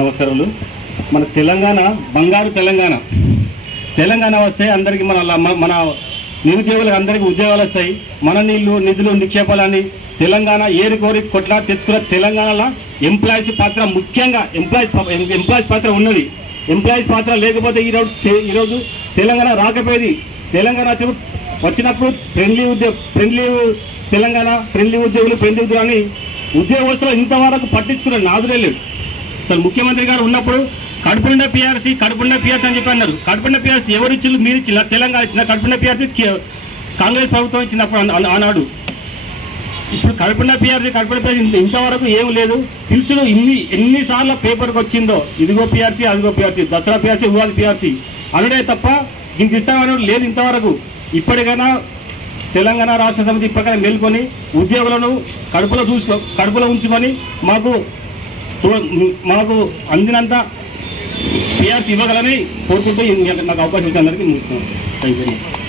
నమస్కారాలు. మన తెలంగాణ బంగారు తెలంగాణ వస్తే అందరికీ మన నిరుద్యోగులకు అందరికీ ఉద్యోగాలు వస్తాయి. మన నీళ్లు నిధులు నిక్షేపాలని తెలంగాణ ఏరికోరి కొట్లా తెచ్చుకున్న తెలంగాణలో ఎంప్లాయీస్ పాత్ర ముఖ్యంగా ఎంప్లాయీస్ పాత్ర ఉన్నది. ఎంప్లాయీస్ పాత్ర లేకపోతే ఈరోజు తెలంగాణ రాకపోయేది. తెలంగాణ వచ్చినప్పుడు ఫ్రెండ్లీ తెలంగాణ ఫ్రెండ్లీ ఉద్యోగులు అని ఉద్యోగస్తులు ఇంతవరకు పట్టించుకున్న నాదులే లేవు. అసలు ముఖ్యమంత్రి గారు ఉన్నప్పుడు కడుపుండే పిఆర్సీ అని చెప్పి అన్నారు. కడుపుండే పిఆర్సీ ఎవరు ఇచ్చి మీరు ఇచ్చిన తెలంగాణ ఇచ్చిన కడుపుండే పిఆర్సీ కాంగ్రెస్ ప్రభుత్వం ఇచ్చినప్పుడు ఆనాడు. ఇప్పుడు కడుపుండే పిఆర్సీ ఇంతవరకు ఏం లేదు. పిలుచుడు ఎన్నిసార్లు పేపర్కి వచ్చిందో ఇదిగో పిఆర్సీ అదిగో PRC Dasara PRC Ugadi PRC అనుడే తప్ప దీనికి ఇస్తామని లేదు ఇంతవరకు. ఇప్పటికైనా తెలంగాణ రాష్ట్ర సమితి ఇప్పటికైనా మేల్కొని ఉద్యోగులను కడుపులో ఉంచుకొని మాకు అందినంత పిఆర్సీ ఇవ్వగలని కోరుకుంటూ నాకు అవకాశం ఇచ్చిన అందరికీ ముగిస్తున్నాను. Thank you very much.